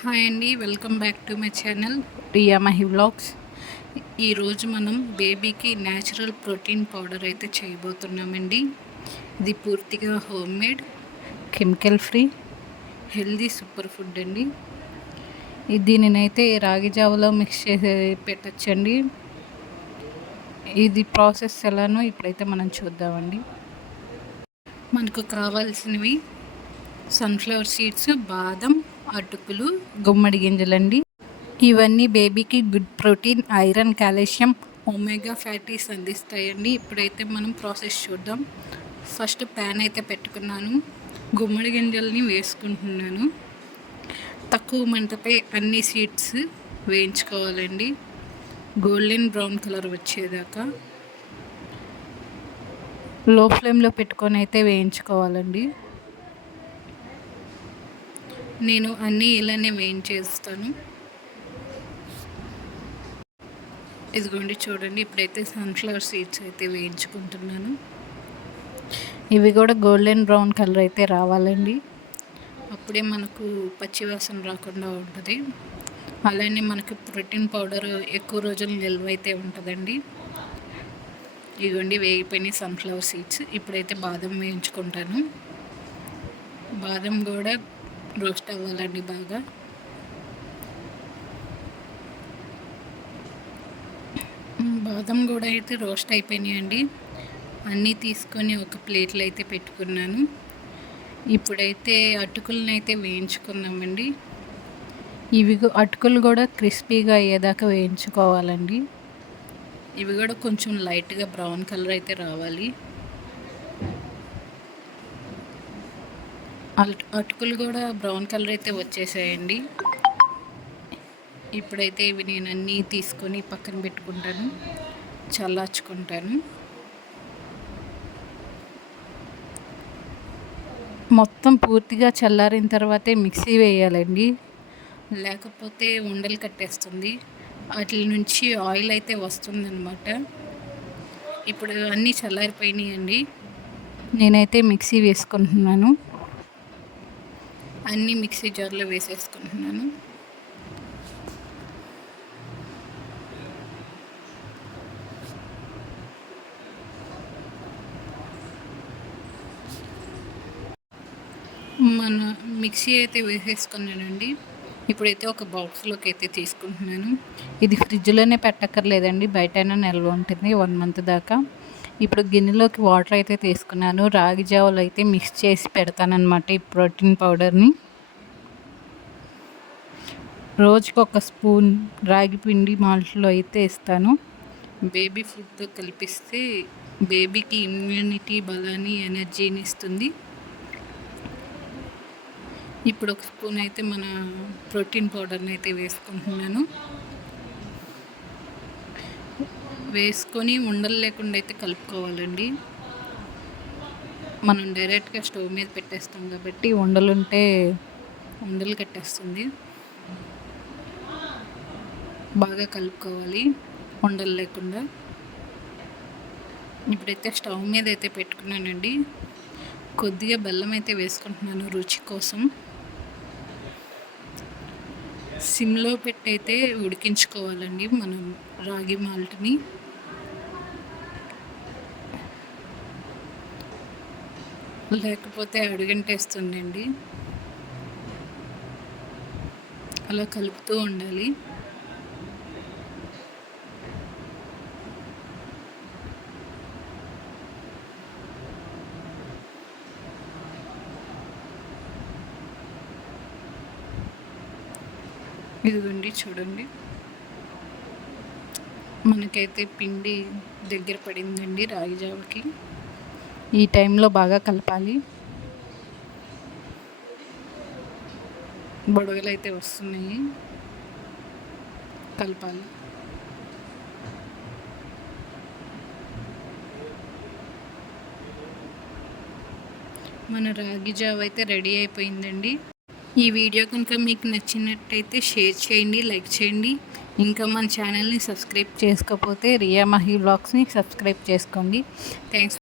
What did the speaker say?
Hi అండి welcome back to my channel Riya Mahi vlogs ఈరోజు మనం బేబీకి న్యాచురల్ ప్రోటీన్ పౌడర్ అయితే చేయబోతున్నామండి. ఇది పూర్తిగా home made chemical free healthy super food అండి. ఇది దీనినైతే రాగి జావలో మిక్స్ చేసి పెట్టచ్చండి. ఇది ప్రాసెస్ ఎలానో ఇప్పుడైతే మనం చూద్దామండి. మనకు కావాల్సినవి సన్ఫ్లవర్ సీడ్స్ బాదం అటుకులు గుమ్మడి గింజలండి. ఇవన్నీ బేబీకి good protein iron calcium omega fatties అందిస్తాయండి. ఇప్పుడైతే మనం ప్రాసెస్ చూద్దాం. ఫస్ట్ ప్యాన్ అయితే పెట్టుకున్నాను. గుమ్మడి గింజల్ని వేసుకుంటున్నాను. తక్కువ మంటపై అన్ని సీడ్స్ వేయించుకోవాలండి. గోల్డెన్ బ్రౌన్ కలర్ వచ్చేదాకా. లో ఫ్లేమ్లో పెట్టుకొని అయితే వేయించుకోవాలండి. నేను అన్నీ ఇలానే వేయించేస్తాను ఇదిగోండి చూడండి ఇప్పుడైతే సన్ఫ్లవర్ సీడ్స్ అయితే వేయించుకుంటున్నాను. ఇవి కూడా గోల్డెన్ బ్రౌన్ కలర్ అయితే రావాలండి. అప్పుడే మనకు పచ్చివాసన రాకుండా ఉంటుంది. అలానే మనకు ప్రోటీన్ పౌడర్ ఎక్కువ రోజులు నిల్వ అయితే ఉంటుందండి. ఇదిగోండి వేగిపోయినాయి సన్ఫ్లవర్ సీడ్స్ ఇప్పుడైతే బాదం వేయించుకుంటాను. బాదం కూడా రోస్ట్ అవ్వాలండి బాగా. బాదం కూడా అయితే రోస్ట్ అయిపోయినాయండి. అన్నీ తీసుకొని ఒక ప్లేట్లో అయితే పెట్టుకున్నాను. ఇప్పుడైతే అటుకులను అయితే వేయించుకున్నామండి ఇవి అటుకులు కూడా క్రిస్పీగా అయ్యేదాకా వేయించుకోవాలండి. ఇవి కూడా కొంచెం లైట్గా బ్రౌన్ కలర్ అయితే రావాలి. అటుకులు కూడా బ్రౌన్ కలర్ అయితే వచ్చేసాయండి. ఇప్పుడైతే ఇవి నేను అన్నీ తీసుకొని పక్కన పెట్టుకుంటాను. చల్లార్చుకుంటాను. మొత్తం పూర్తిగా చల్లారిన తర్వాతే మిక్సీ వేయాలండి. లేకపోతే ఉండలు కట్టేస్తుంది. వాటి నుంచి ఆయిల్ అయితే వస్తుందన్నమాట. ఇప్పుడు అన్నీ చల్లారిపోయినాయండి. నేనైతే మిక్సీ వేసుకుంటున్నాను. అన్నీ మిక్సీ జార్లో వేసేసుకుంటున్నాను. మన మిక్సీ అయితే వేసేసుకున్నానండి. ఇప్పుడైతే ఒక బాక్స్లోకి అయితే తీసుకుంటున్నాను. ఇది ఫ్రిడ్జ్లోనే పెట్టక్కర్లేదండి బయటైనా నిల్వ ఉంటుంది వన్ మంత్ దాకా. ఇప్పుడు గిన్నెలోకి వాటర్ అయితే తీసుకున్నాను. రాగి జావలు అయితే మిక్స్ చేసి పెడతానమాట ఈ ప్రోటీన్ పౌడర్ని. రోజుకి ఒక స్పూన్ రాగి పిండి మాల్ట్లో అయితే ఇస్తాను. బేబీ ఫుడ్తో కలిపిస్తే బేబీకి ఇమ్యూనిటీ బలాన్ని ఎనర్జీని ఇస్తుంది. ఇప్పుడు ఒక స్పూన్ అయితే మన ప్రోటీన్ పౌడర్ని అయితే వేసుకుంటున్నాను. వేసుకొని ఉండలు లేకుండా అయితే కలుపుకోవాలండి. మనం డైరెక్ట్గా స్టవ్ మీద పెట్టేస్తాం కాబట్టి ఉండలుంటే ఉండలు కట్టేస్తుంది. బాగా కలుపుకోవాలి ఉండలు లేకుండా. ఇప్పుడైతే స్టవ్ మీద అయితే పెట్టుకున్నానండి. కొద్దిగా బెల్లం అయితే వేసుకుంటున్నాను రుచి కోసం. సిమ్లో పెట్టయితే ఉడికించుకోవాలండి మనం రాగి మాల్ట్ని. లేకపోతే అడుగంటేస్తుండండి అలా కలుపుతూ ఉండాలి. ఇదిగోండి చూడండి. మనకైతే పిండి దగ్గర పడిందండి రాగి జావకి. ఈ టైంలో బాగా కలపాలి. బొడగలు అయితే వస్తున్నాయి. కలపాలి. మన రాగి జావ అయితే రెడీ అయిపోయిందండి. ఈ వీడియో కనుక మీకు నచ్చినట్టయితే షేర్ చేయండి లైక్ చేయండి. ఇంకా మన ఛానల్ని సబ్స్క్రైబ్ చేసుకోకపోతే రియా మహి బ్లాగ్స్ని సబ్స్క్రైబ్ చేసుకోండి. థ్యాంక్స్